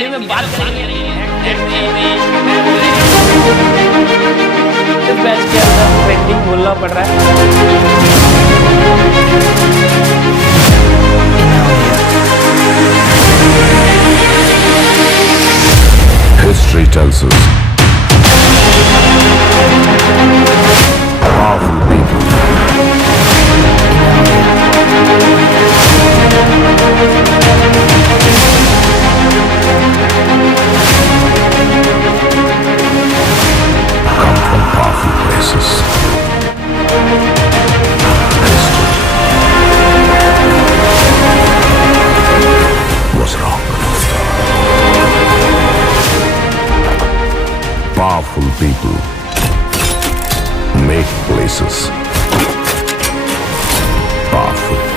Video में बात करेंगे इस बैच के अंदर ट्रेंडिंग बोलना पड़ रहा है। History tells us powerful people come from powerful places. History was wrong. Powerful people make places powerful.